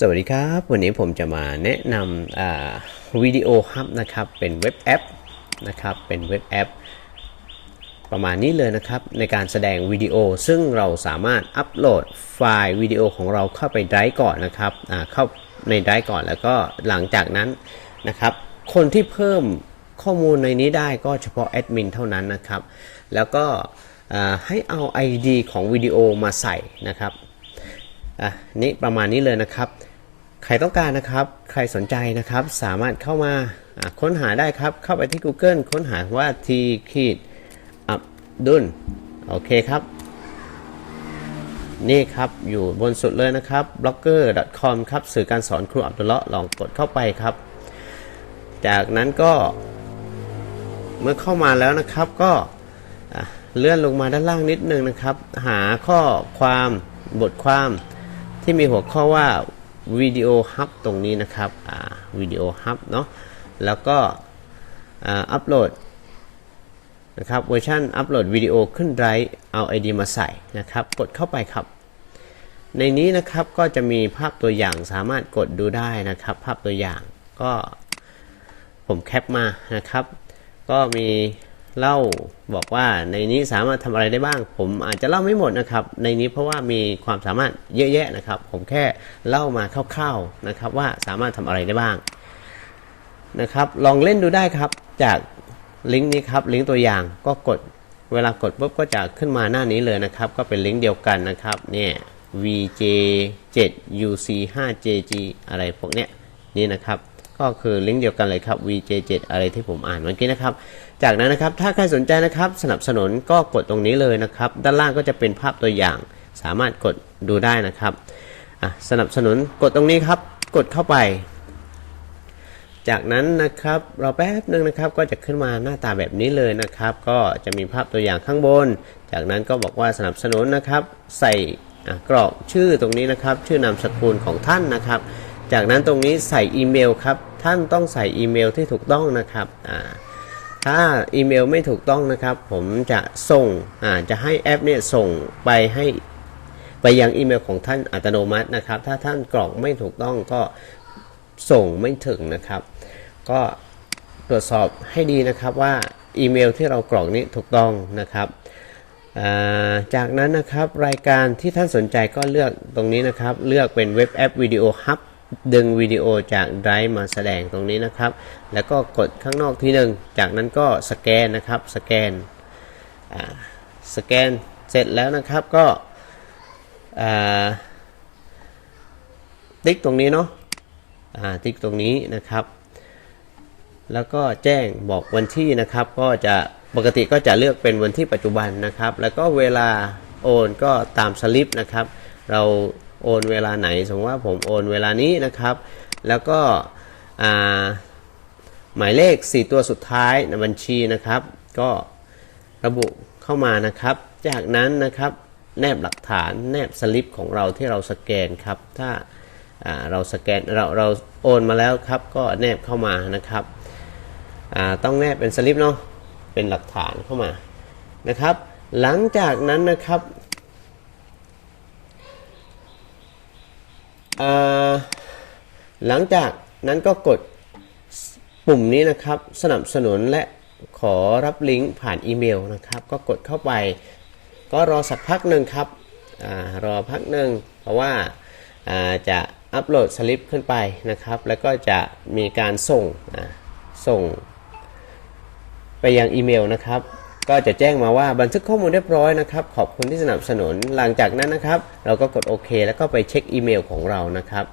สวัสดีครับ วันนี้ผมจะมาแนะนำวิดีโอฮับนะครับเป็นเว็บแอปนะครับเป็นเว็บแอป ประมาณนี้เลยนะครับ ในการแสดงวิดีโอซึ่งเราสามารถอัปโหลดไฟล์วิดีโอของเราเข้าไปไดรฟ์ก่อนนะครับเข้าในไดรฟ์ก่อนแล้วก็หลังจากนั้นนะครับ คนที่เพิ่มข้อมูลในนี้ได้ก็เฉพาะแอดมินเท่านั้นนะครับ แล้วก็ให้เอา ID ของวิดีโอมาใส่นะครับอะนี่ประมาณนี้เลยนะครับ ใครต้องการนะครับ ใครสนใจนะครับ สามารถเข้ามาค้นหาได้ครับ เข้าไปที่ Google ค้นหาว่าทีขีดอับดุลโอเคครับ นี่ครับ อยู่บนสุดเลยนะครับ blogger.com ครับ สื่อการสอนครูอับดุลเลาะห์ลองกดเข้าไปครับ จากนั้นก็ เมื่อเข้ามาแล้วนะครับก็เลื่อนลงมาด้านล่างนิดนึงนะครับ หาข้อความบทความที่มีหัวข้อว่า วิดีโอฮับตรงนี้นะครับวิดีโอฮับเนาะแล้วก็อัปโหลดนะครับเวอร์ชันอัปโหลดวิดีโอขึ้นไรเอา ID มาใส่นะครับ กดเข้าไปครับ ในนี้นะครับก็จะมีภาพตัวอย่างสามารถกดดูได้นะครับ ภาพตัวอย่างก็ผมแคปมานะครับ ก็มี เล่าบอกว่าในนี้สามารถทำอะไรได้บ้าง ผมอาจจะเล่าไม่หมดนะครับ ในนี้เพราะว่ามีความสามารถเยอะแยะนะครับ ผมแค่เล่ามาคร่าวๆนะครับ ว่าสามารถทำอะไรได้บ้างนะครับ ลองเล่นดูได้ครับจากลิงก์นี้ครับลิงก์ตัวอย่างก็กดเวลากดปุ๊บก็จะขึ้นมาหน้านี้เลยนะครับ ก็เป็นลิงก์เดียวกันนะครับเนี่ย vj7 uc5jg อะไรพวกเนี้ยนี่นะครับ ก็คือลิงก์เดียวกันเลยครับ vj7 อะไรที่ผมอ่านเมื่อกี้นะครับ จากนั้นนะครับถ้าใครสนใจนะครับสนับสนุนก็กดตรงนี้เลยนะครับ ด้านล่างก็จะเป็นภาพตัวอย่าง สามารถกดดูได้นะครับสนับสนุนกดตรงนี้ครับ กดเข้าไป จากนั้นนะครับเราแป๊บหนึ่งนะครับก็จะขึ้นมาหน้าตาแบบนี้เลยนะครับ ก็จะมีภาพตัวอย่างข้างบน จากนั้นก็บอกว่าสนับสนุนนะครับ ใส่กรอกชื่อตรงนี้นะครับ ชื่อนามสกุลของท่านนะครับ จากนั้นตรงนี้ใส่อีเมลครับ ท่านต้องใส่อีเมลที่ถูกต้องนะครับถ้าอีเมลไม่ถูกต้องนะครับ ผมจะส่งจะให้แอปเนี่ยส่งไปให้ไปยังอีเมลของท่านอัตโนมัตินะครับ ถ้าท่านกรอกไม่ถูกต้องก็ส่งไม่ถึงนะครับ ก็ตรวจสอบให้ดีนะครับว่าอีเมลที่เรากรอกนี้ถูกต้องนะครับาจากนั้นนะครับรายการที่ท่านสนใจก็เลือกตรงนี้นะครับ เลือกเป็นเว็บแอปวิดีโอฮับ ดึงวิดีโอจากไดรฟ์มาแสดงตรงนี้นะครับ แล้วก็กดข้างนอกทีหนึ่งจากนั้นก็สแกนนะครับ สแกนสแกนเสร็จแล้วนะครับก็ติ๊กตรงนี้เนาะติ๊กตรงนี้นะครับ แล้วก็แจ้งบอกวันที่นะครับ ก็จะปกติก็จะเลือกเป็นวันที่ปัจจุบันนะครับ แล้วก็เวลาโอนก็ตามสลิปนะครับ เรา โอนเวลาไหน สมมติว่าผมโอนเวลานี้นะครับ แล้วก็หมายเลข 4 ตัวสุดท้ายในบัญชีนะครับ ก็ระบุเข้ามานะครับ จากนั้นนะครับแนบหลักฐานแนบสลิปของเราที่เราสแกนครับ ถ้าาเราสแกนเราเราโอนมาแล้วครับ ก็แนบเข้ามานะครับต้องแนบเป็นสลิปเนาะเป็นหลักฐานเข้ามานะครับ หลังจากนั้นนะครับอ่า หลังจากนั้นก็กดปุ่มนี้นะครับสนับสนุนและขอรับลิงก์ผ่านอีเมลนะครับ ก็กดเข้าไป ก็รอสักพักหนึ่งครับอรอพักหนึ่งเพราะว่าาจะอัปโหลดสลิปขึ้นไปนะครับ แล้วก็จะมีการส่งส่งไปยังอีเมลนะครับ ก็จะแจ้งมาว่าบันทึกข้อมูลเรียบร้อยนะครับ ขอบคุณที่สนับสนุนหลังจากนั้นนะครับ เราก็กดโอเค แล้วก็ไปเช็คอีเมลของเรานะครับ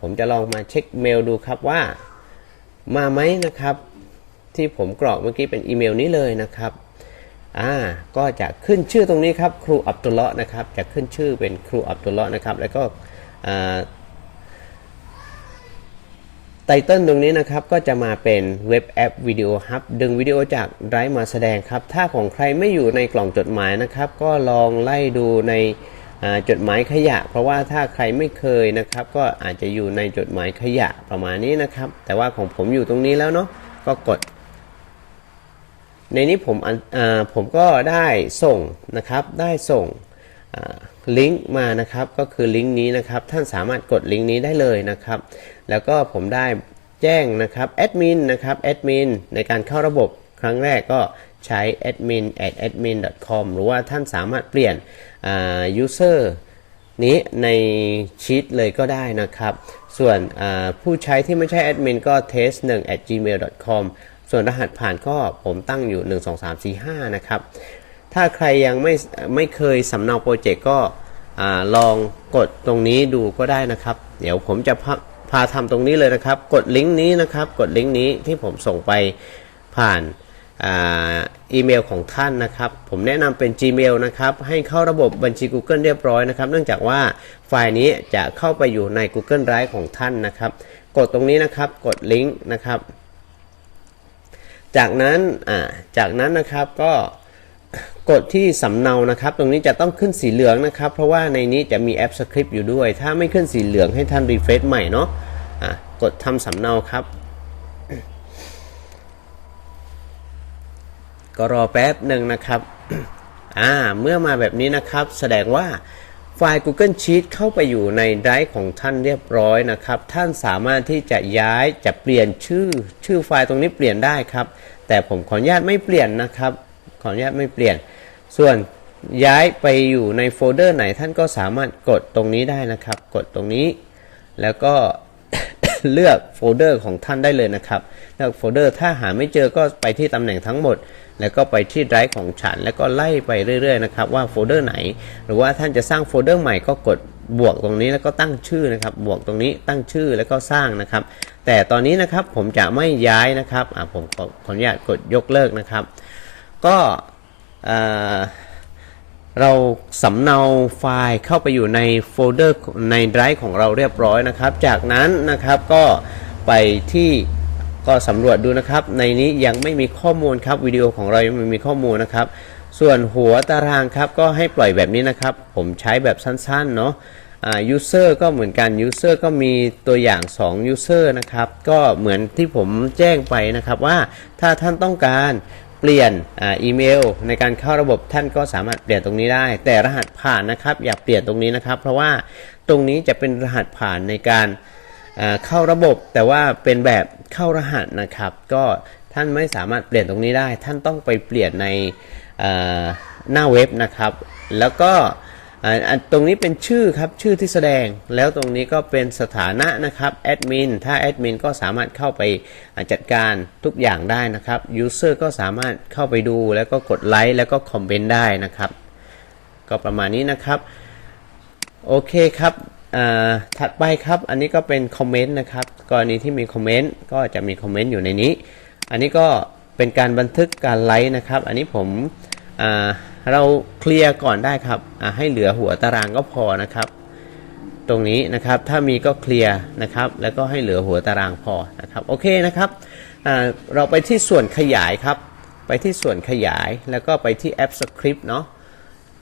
ผมจะลองมาเช็คเมลดูครับว่า มาไหมนะครับ ที่ผมกรอกเมื่อกี้เป็นอีเมลนี้เลยนะครับอ่าก็จะขึ้นชื่อตรงนี้ครับครูอับดุลเลาะนะครับ จะขึ้นชื่อเป็นครูอับดุลเลาะนะครับ แล้วก็อ่า ไตเติลตรงนี้นะครับก็จะมาเป็นเว็บแอปวิดีโอฮับดึงวิดีโอจากไรมาแสดงครับ ถ้าของใครไม่อยู่ในกล่องจดหมายนะครับ ก็ลองไล่ดูในจดหมายขยะ เพราะว่าถ้าใครไม่เคยนะครับ ก็อาจจะอยู่ในจดหมายขยะประมาณนี้นะครับ แต่ว่าของผมอยู่ตรงนี้แล้วเนาะก็กด ในนี้ผมผมก็ได้ส่งนะครับได้ส่งลิงก์มานะครับก็คือลิงก์นี้นะครับท่านสามารถกดลิงก์นี้ได้เลยนะครับ แล้วก็ผมได้แจ้งนะครับแอดมินนะครับแอดมินในการเข้าระบบครั้งแรกก็ใช้ admin at admin com หรือว่าท่านสามารถเปลี่ยน user นี้ในชีตเลยก็ได้นะครับ ส่วนผู้ใช้ที่ไม่ใช่แอดมินก็ test 1 at gmail com ส่วนรหัสผ่านก็ผมตั้งอยู่ 1 2 3 4 5 นะครับ ถ้าใครยังไม่ไม่เคยสำเนาโปรเจกต์ก็ลองกดตรงนี้ดูก็ได้นะครับ เดี๋ยวผมจะพา พาทำตรงนี้เลยนะครับ กดลิงก์นี้นะครับ กดลิงก์นี้ที่ผมส่งไปผ่านอีเมลของท่านนะครับ ผมแนะนำเป็น Gmail นะครับ ให้เข้าระบบบัญชี Google เรียบร้อยนะครับ เนื่องจากว่าไฟล์นี้จะเข้าไปอยู่ใน Google Drive ของท่านนะครับ กดตรงนี้นะครับ กดลิงก์นะครับ จากนั้นจากนั้นนะครับก็ กดที่สำเนานะครับ ตรงนี้จะต้องขึ้นสีเหลืองนะครับ เพราะว่าในนี้จะมีแอปสคริปต์อยู่ด้วย ถ้าไม่ขึ้นสีเหลืองให้ท่านรีเฟรชใหม่เนาะะกดทำสำเนาครับ ก็รอแป๊บหนึ่งนะครับอ่าเมื่อมาแบบนี้นะครับ แสดงว่าไฟล์ Google Sheet เข้าไปอยู่ในไดรฟ์ของท่านเรียบร้อยนะครับ ท่านสามารถที่จะย้ายจะเปลี่ยนชื่อ ชื่อไฟล์ตรงนี้เปลี่ยนได้ครับ แต่ผมขออนุญาตไม่เปลี่ยนนะครับ ขออนุญาตไม่เปลี่ยน ส่วนย้ายไปอยู่ในโฟลเดอร์ไหนท่านก็สามารถกดตรงนี้ได้นะครับ กดตรงนี้ แล้วก็เลือกโฟลเดอร์ของท่านได้เลยนะครับ เลือกโฟลเดอร์ถ้าหาไม่เจอก็ไปที่ตำแหน่งทั้งหมด แล้วก็ไปที่ไดรฟ์ของฉัน แล้วก็ไล่ไปเรื่อยๆนะครับว่าโฟลเดอร์ไหน หรือว่าท่านจะสร้างโฟลเดอร์ใหม่ก็กดบวกตรงนี้แล้วก็ตั้งชื่อนะครับ บวกตรงนี้ตั้งชื่อแล้วก็สร้างนะครับ แต่ตอนนี้นะครับผมจะไม่ย้ายนะครับผมขอขออนุญาตกดยกเลิกนะครับ ก็ เราสำเนาไฟล์เข้าไปอยู่ในโฟลเดอร์ในไดรฟ์ของเราเรียบร้อยนะครับ จากนั้นนะครับก็ไปที่ก็สำรวจดูนะครับ ในนี้ยังไม่มีข้อมูลครับวิดีโอของเรายังไม่มีข้อมูลนะครับ ส่วนหัวตารางครับก็ให้ปล่อยแบบนี้นะครับ ผมใช้แบบสั้นๆเนาะอ่า user ก็เหมือนกัน user ก็มีตัวอย่าง2 user นะครับ ก็เหมือนที่ผมแจ้งไปนะครับว่าถ้าท่านต้องการ ลี่ยนอ,อีเมล ในการเข้าระบบท่านก็สามารถเปลี่ยนตรงนี้ได้ แต่รหัสผ่านนะครับ อย่าเปลี่ยนตรงนี้นะครับ เพราะว่าตรงนี้จะเป็นรหัสผ่านในการเข้าระบบ แต่ว่าเป็นแบบเข้ารหัสนะครับ ก็ท่านไม่สามารถเปลี่ยนตรงนี้ได้ ท่านต้องไปเปลี่ยนในหน้าเว็บนะครับ แล้วก็ ตรงนี้เป็นชื่อครับชื่อที่แสดง แล้วตรงนี้ก็เป็นสถานะนะครับแอดมินถ้าแอดมินก็สามารถเข้าไปจัดการทุกอย่างได้นะครับยูเซอร์ก็สามารถเข้าไปดูแล้วก็กดไลค์แล้วก็คอมเมนต์ได้นะครับ ก็ประมาณนี้นะครับ โอเคครับอ่าถัดไปครับ อันนี้ก็เป็นคอมเมนต์นะครับ กรณีที่มีคอมเมนต์ก็จะมีคอมเมนต์อยู่ในนี้ อันนี้ก็เป็นการบันทึกการไลค์นะครับ อันนี้ผมอ่า เราเคลียร์ก่อนได้ครับให้เหลือหัวตารางก็พอนะครับ ตรงนี้นะครับถ้ามีก็เคลียร์นะครับ แล้วก็ให้เหลือหัวตารางพอนะครับโอเคนะครับเราไปที่ส่วนขยายครับ ไปที่ส่วนขยายแล้วก็ไปที่แอปสคริปต์เนาะ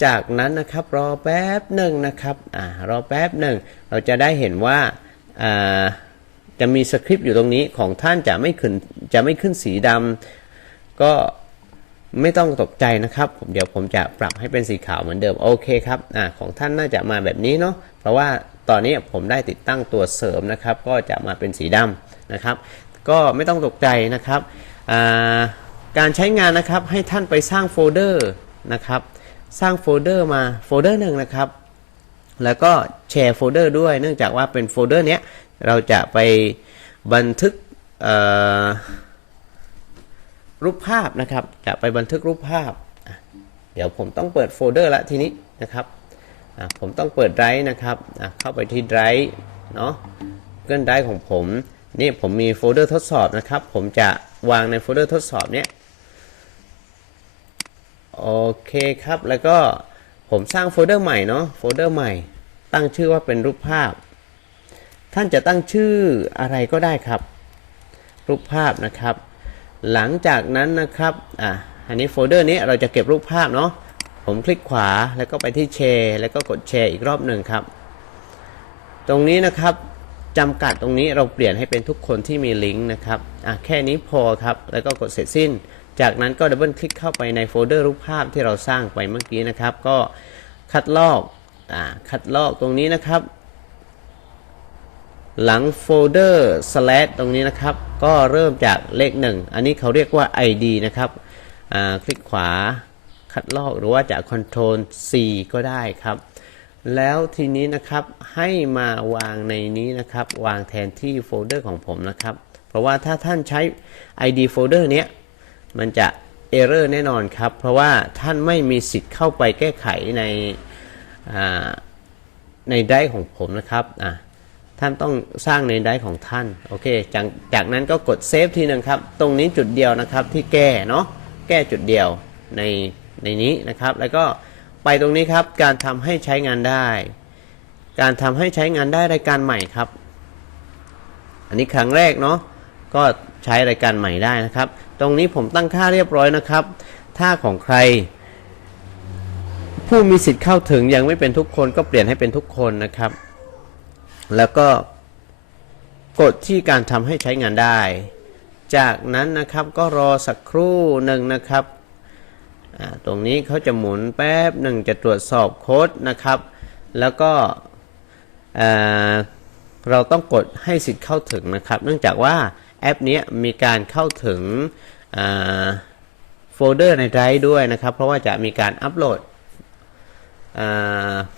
จากนั้นนะครับรอแป๊บหนึ่งนะครับอรอแป๊บหนึ่งเราจะได้เห็นว่าจะมีสคริปต์อยู่ตรงนี้ของท่านจะไม่ขึ้นจะไม่ขึ้นสีดำก็ ไม่ต้องตกใจนะครับผมเดี๋ยวผมจะปรับให้เป็นสีขาวเหมือนเดิมโอเคครับอ่าของท่านน่าจะมาแบบนี้เนาะเพราะว่าตอนนี้ผมได้ติดตั้งตัวเสริมนะครับ ก็จะมาเป็นสีดำนะครับ ก็ไม่ต้องตกใจนะครับอ่าการใช้งานนะครับให้ท่านไปสร้างโฟลเดอร์นะครับ สร้างโฟลเดอร์มาโฟลเดอร์หนึ่งนะครับ แล้วก็แชร์โฟลเดอร์ด้วยเนื่องจากว่าเป็นโฟลเดอร์เนี้ยเราจะไปบันทึกเอ่อ รูปภาพนะครับ จะไปบันทึกรูปภาพ เดี๋ยวผมต้องเปิดโฟลเดอร์ละทีนี้นะครับผมต้องเปิดไดร์นะครับเข้าไปที่ไดร์เนาะเกินไดร์ของผมนี่ผมมีโฟลเดอร์ทดสอบนะครับ ผมจะวางในโฟลเดอร์ทดสอบเนี้ยโอเคครับ แล้วก็ผมสร้างโฟลเดอร์ใหม่เนาะโฟลเดอร์ใหม่ ตั้งชื่อว่าเป็นรูปภาพ ท่านจะตั้งชื่ออะไรก็ได้ครับ รูปภาพนะครับ หลังจากนั้นนะครับอะอันนี้โฟลเดอร์นี้เราจะเก็บรูปภาพเนาะผมคลิกขวาแล้วก็ไปที่แชร์แล้วก็กดแชร์อีกรอบหนึ่งครับ ตรงนี้นะครับจำกัดตรงนี้เราเปลี่ยนให้เป็นทุกคนที่มีลิงก์นะครับอะแค่นี้พอครับ แล้วก็กดเสร็จสิ้น จากนั้นก็ดับเบิลคลิกเข้าไปในโฟลเดอร์รูปภาพที่เราสร้างไปเมื่อกี้นะครับ ก็คัดลอกอ่าคัดลอกตรงนี้นะครับ หลังโฟลเดอร์ slash ตรงนี้นะครับ ก็เริ่มจากเลขหนึ่งอันนี้เขาเรียกว่า ID นะครับคลิกขวาคัดลอกหรือว่าจาก Ctrl C ก็ได้ครับ แล้วทีนี้นะครับให้มาวางในนี้นะครับ วางแทนที่โฟลเดอร์ของผมนะครับ เพราะว่าถ้าท่านใช้ ID โฟลเดอร์เนี้ย มันจะเอเรอร์แน่นอนครับ เพราะว่าท่านไม่มีสิทธิ์เข้าไปแก้ไขในในไดรฟ์ของผมนะครับอะ ท่านต้องสร้างในไดร์ของท่านโอเคจากจากนั้นก็กดเซฟทีหนึ่งครับ ตรงนี้จุดเดียวนะครับที่แก้เนาะแก้จุดเดียวในในนี้นะครับ แล้วก็ไปตรงนี้ครับการทำให้ใช้งานได้ การทำให้ใช้งานได้รายการใหม่ครับ อันนี้ครั้งแรกเนาะก็ใช้รายการใหม่ได้นะครับ ตรงนี้ผมตั้งค่าเรียบร้อยนะครับ ถ้าของใคร ผู้มีสิทธิ์เข้าถึงยังไม่เป็นทุกคนก็เปลี่ยนให้เป็นทุกคนนะครับ แล้วก็กดที่การทำให้ใช้งานได้ จากนั้นนะครับก็รอสักครู่หนึ่งนะครับตรงนี้เขาจะหมุนแป๊บหนึ่งจะตรวจสอบโค้ดนะครับ แล้วก็เราต้องกดให้สิทธิ์เข้าถึงนะครับ เนื่องจากว่าแอปนี้มีการเข้าถึงโฟลเดอร์ในไดรฟ์ด้วยนะครับ เพราะว่าจะมีการอัปโหลด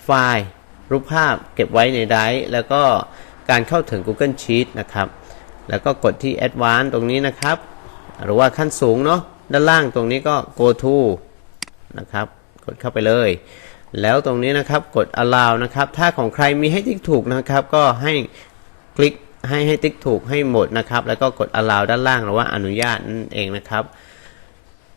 ไฟล์ รูปภาพเก็บไว้ในไดรฟ์แล้วก็การเข้าถึง Google Sheet นะครับ แล้วก็กดที่ Advanced ตรงนี้นะครับ หรือว่าขั้นสูงเนาะด้านล่างตรงนี้ก็ Go to นะครับ กดเข้าไปเลย แล้วตรงนี้นะครับกด allow นะครับ ถ้าของใครมีให้ติ๊กถูกนะครับ ก็ให้คลิกให้ให้ติ๊กถูกให้หมดนะครับ แล้วก็กด allow ด้านล่างหรือว่าอนุญาตนั่นเองนะครับ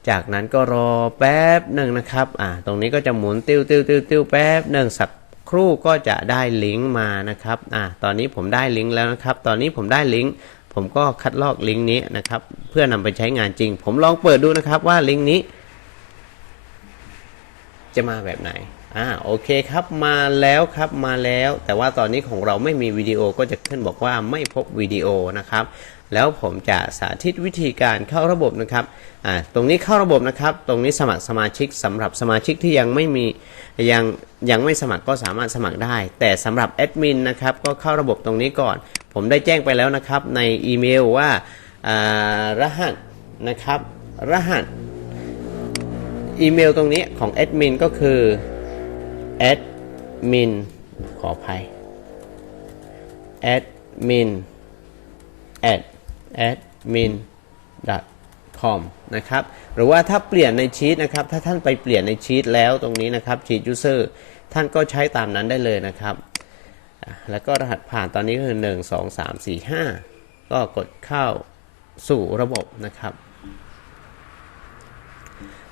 จากนั้นก็รอแป๊บหนึ่งนะครับ อ่า ตรงนี้ก็จะหมุนติ้วติ้วติ้วติ้วแป๊บหนึ่งสัก ครู่ก็จะได้ลิงก์มานะครับอ่าตอนนี้ผมได้ลิงก์แล้วนะครับ ตอนนี้ผมได้ลิงก์ผมก็คัดลอกลิงก์นี้นะครับ เพื่อนำไปใช้งานจริง ผมลองเปิดดูนะครับว่าลิงก์นี้ จะมาแบบไหน อ่าโอเคครับมาแล้วครับมาแล้ว แต่ว่าตอนนี้ของเราไม่มีวิดีโอก็จะขึ้นบอกว่าไม่พบวิดีโอนะครับ แล้วผมจะสาธิตวิธีการเข้าระบบนะครับอ่าตรงนี้เข้าระบบนะครับ ตรงนี้สมัครสมาชิกสำหรับสมาชิกที่ยังไม่มียังยังไม่สมัครก็สามารถสมัครได้ แต่สำหรับแอดมินนะครับก็เข้าระบบตรงนี้ก่อน ผมได้แจ้งไปแล้วนะครับ ในอีเมลว่าอ่ารหัสนะครับ รหัสอีเมลตรงนี้ของแอดมินก็คือ แอดมินขออภัยแอดมิน at admin com นะครับหรือว่าถ้าเปลี่ยนในชีตนะครับ ถ้าท่านไปเปลี่ยนในชีตแล้วตรงนี้นะครับชีต user ท่านก็ใช้ตามนั้นได้เลยนะครับ แล้วก็รหัสผ่านตอนนี้ก็คือ 1 2 3 4 5 ก็กดเข้าสู่ระบบนะครับ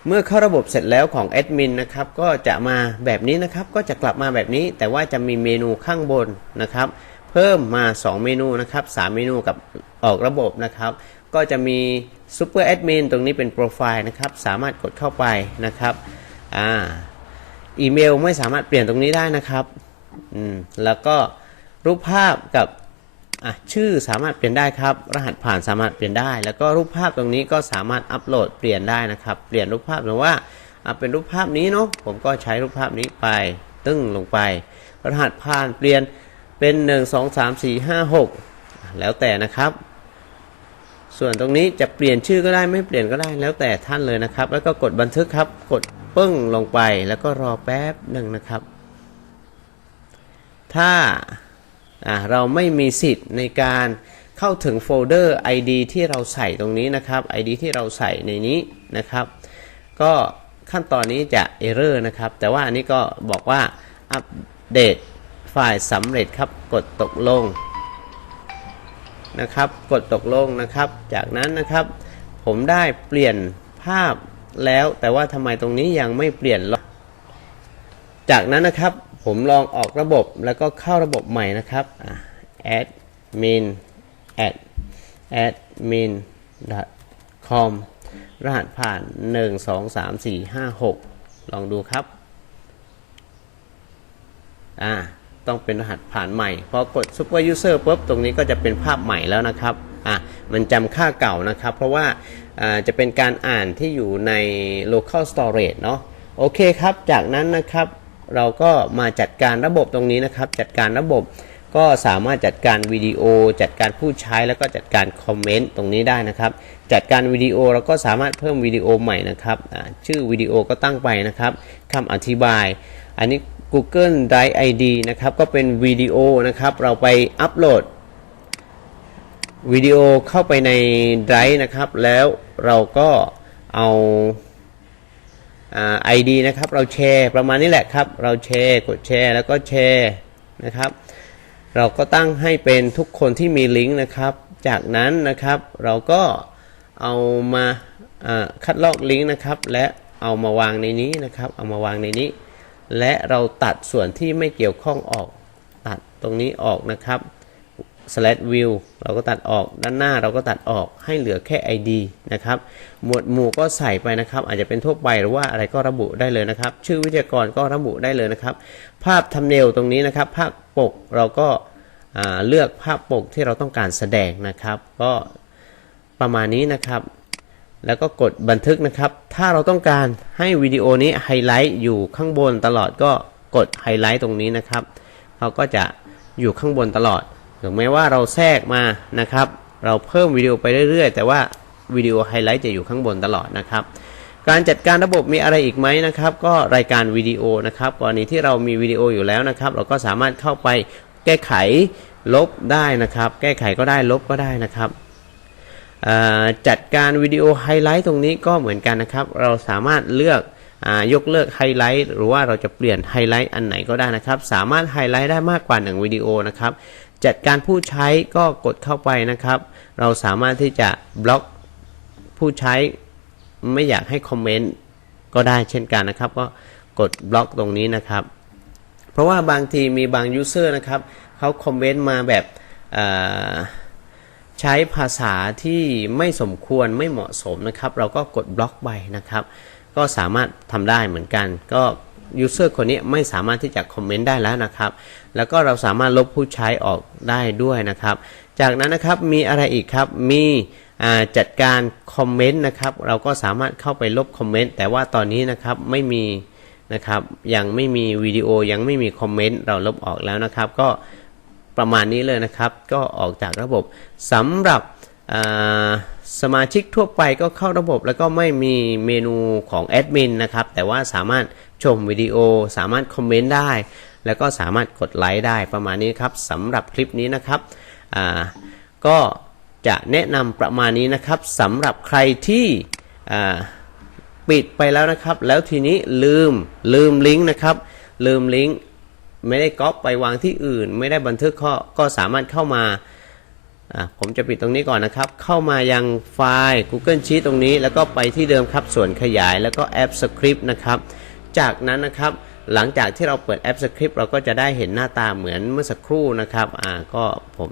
เมื่อเข้าระบบเสร็จแล้วของแอดมินนะครับก็จะมาแบบนี้นะครับก็จะกลับมาแบบนี้ แต่ว่าจะมีเมนูข้างบนนะครับ เพิ่มมา 2 เมนูนะครับ3เมนูกับออกระบบนะครับ ก็จะมีซูเปอร์แอดมินตรงนี้เป็นโปรไฟล์นะครับ สามารถกดเข้าไปนะครับอ่าอีเมลไม่สามารถเปลี่ยนตรงนี้ได้นะครับอืมแล้วก็รูปภาพกับ อะชื่อสามารถเปลี่ยนได้ครับ รหัสผ่านสามารถเปลี่ยนได้ แล้วก็รูปภาพตรงนี้ก็สามารถอัปโหลดเปลี่ยนได้นะครับ เปลี่ยนรูปภาพหรือว่าอะเป็นรูปภาพนี้เนาะผมก็ใช้รูปภาพนี้ไป ตึ้งลงไป รหัสผ่านเปลี่ยนเป็น 1 2 3 4 5 6 แล้วแต่นะครับ ส่วนตรงนี้จะเปลี่ยนชื่อก็ได้ไม่เปลี่ยนก็ได้แล้วแต่ท่านเลยนะครับ แล้วก็กดบันทึกครับ กดปึ้งลงไปแล้วก็รอแป๊บหนึ่งนะครับ ถ้า เราไม่มีสิทธิ์ในการเข้าถึงโฟลเดอร์ ID ที่เราใส่ตรงนี้นะครับ ID ที่เราใส่ในนี้นะครับ ก็ขั้นตอนนี้จะ error นะครับ แต่ว่าอันนี้ก็บอกว่าอัปเดตไฟล์สำเร็จครับ กดตกลงนะครับ กดตกลงนะครับ จากนั้นนะครับ ผมได้เปลี่ยนภาพแล้ว แต่ว่าทำไมตรงนี้ยังไม่เปลี่ยนล็อจากนั้นนะครับ ผมลองออกระบบแล้วก็เข้าระบบใหม่นะครับ admin at admin com รหัสผ่าน 1 2 3 4 5 6 ลองดูครับ อ่า ต้องเป็นรหัสผ่านใหม่ พอกด Super User ปุ๊บ ตรงนี้ก็จะเป็นภาพใหม่แล้วนะครับ อะมันจำค่าเก่านะครับ เพราะว่าอ่าจะเป็นการอ่านที่อยู่ใน local storage เนาะ โอเคครับ จากนั้นนะครับ เราก็มาจัดการระบบตรงนี้นะครับ จัดการระบบก็สามารถจัดการวิดีโอ จัดการผู้ใช้แล้วก็จัดการคอมเมนต์ตรงนี้ได้นะครับ จัดการวิดีโอเราก็สามารถเพิ่มวิดีโอใหม่นะครับชื่อวิดีโอก็ตั้งไปนะครับคำอธิบาย อันนี้ Google Drive ID นะครับก็เป็นวิดีโอนะครับ เราไปอัปโหลดวิดีโอเข้าไปใน Drive นะครับ แล้วเราก็เอา ไอดีนะครับเราแชร์ประมาณนี้แหละครับ เราแชร์กดแชร์แล้วก็แชร์นะครับ เราก็ตั้งให้เป็นทุกคนที่มีลิงก์นะครับ จากนั้นนะครับเราก็เอามาอ่าคัดลอกลิงก์นะครับ และเอามาวางในนี้นะครับ เอามาวางในนี้ และเราตัดส่วนที่ไม่เกี่ยวข้องออกตัดตรงนี้ออกนะครับ slash view เราก็ตัดออกด้านหน้าเราก็ตัดออกให้เหลือแค่ ID นะครับ หมวดหมู่ก็ใส่ไปนะครับ อาจจะเป็นทั่วไปหรือว่าอะไรก็ระบุได้เลยนะครับ ชื่อวิทยากรก็ระบุได้เลยนะครับ ภาพทำเนลตรงนี้นะครับ ภาพปกเราก็เลือกภาพปกที่เราต้องการแสดงนะครับ ก็ประมาณนี้นะครับ แล้วก็กดบันทึกนะครับ ถ้าเราต้องการให้วิดีโอนี้ไฮไลท์อยู่ข้างบนตลอดก็กดไฮไลท์ตรงนี้นะครับเขาก็จะอยู่ข้างบนตลอด ถึงแม้ว่าเราแทรกมานะครับ เราเพิ่มวิดีโอไปเรื่อยๆ แต่ว่าวิดีโอไฮไลท์จะอยู่ข้างบนตลอดนะครับ การจัดการระบบมีอะไรอีกไหมนะครับ ก็รายการวิดีโอนะครับกรณีที่เรามีวิดีโออยู่แล้วนะครับ เราก็สามารถเข้าไปแก้ไขลบได้นะครับ แก้ไขก็ได้ลบก็ได้นะครับจัดการวิดีโอไฮไลท์ตรงนี้ก็เหมือนกันนะครับ เราสามารถเลือกอยกเลิกไฮไลท์หรือว่าเราจะเปลี่ยนไฮไลท์อันไหนก็ได้นะครับ สามารถไฮไลท์ได้มากกว่า 1 วิดีโอนะครับ จัดการผู้ใช้ก็กดเข้าไปนะครับ เราสามารถที่จะบล็อกผู้ใช้ไม่อยากให้คอมเมนต์ก็ได้เช่นกันนะครับ ก็กดบล็อกตรงนี้นะครับ เพราะว่าบางทีมีบางยูเซอร์นะครับเขาคอมเมนต์มาแบบใช้ภาษาที่ไม่สมควรไม่เหมาะสมนะครับ เราก็กดบล็อกไปนะครับ ก็สามารถทำได้เหมือนกัน ก็ ยูเซอร์คนนี้ไม่สามารถที่จะคอมเมนต์ได้แล้วนะครับ แล้วก็เราสามารถลบผู้ใช้ออกได้ด้วยนะครับ จากนั้นนะครับมีอะไรอีกครับมีจัดการคอมเมนต์นะครับ เราก็สามารถเข้าไปลบคอมเมนต์แต่ว่าตอนนี้นะครับไม่มีนะครับยังไม่มีวิดีโอยังไม่มีคอมเมนต์เราลบออกแล้วนะครับ ก็ประมาณนี้เลยนะครับ ก็ออกจากระบบสำหรับ สมาชิกทั่วไปก็เข้าระบบแล้วก็ไม่มีเมนูของแอดมินนะครับ แต่ว่าสามารถชมวิดีโอ สามารถคอมเมนต์ได้ แล้วก็สามารถกดไลค์ได้ประมาณนี้ครับสำหรับคลิปนี้นะครับอ่าก็จะแนะนำประมาณนี้นะครับสำหรับใครที่อ่าปิดไปแล้วนะครับ แล้วทีนี้ลืมลืมลิงก์นะครับ ลืมลิงก์ไม่ได้ก๊อปไปวางที่อื่น ไม่ได้บันทึกข้อก็สามารถเข้ามา ผมจะปิดตรงนี้ก่อนนะครับ เข้ามายังไฟล์ Google Sheet ตรงนี้ แล้วก็ไปที่เดิมครับ ส่วนขยายแล้วก็แอป Script นะครับ จากนั้นนะครับ หลังจากที่เราเปิดแอป Script เราก็จะได้เห็นหน้าตาเหมือนเมื่อสักครู่นะครับ อ่า ก็ผม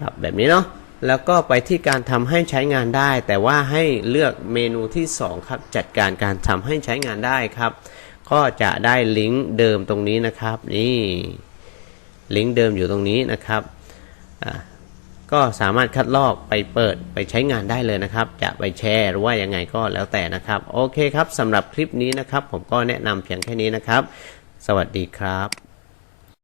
ครับแบบนี้เนาะ แล้วก็ไปที่การทำให้ใช้งานได้ แต่ว่าให้เลือกเมนูที่ 2 ครับ จัดการการทำให้ใช้งานได้ครับ ก็จะได้ลิงก์เดิมตรงนี้นะครับ นี่ ลิงก์เดิมอยู่ตรงนี้นะครับ อ่า ก็สามารถคัดลอกไปเปิดไปใช้งานได้เลยนะครับ จะไปแชร์หรือว่ายังไงก็แล้วแต่นะครับ โอเคครับสำหรับคลิปนี้นะครับ ผมก็แนะนำเพียงแค่นี้นะครับ สวัสดีครับ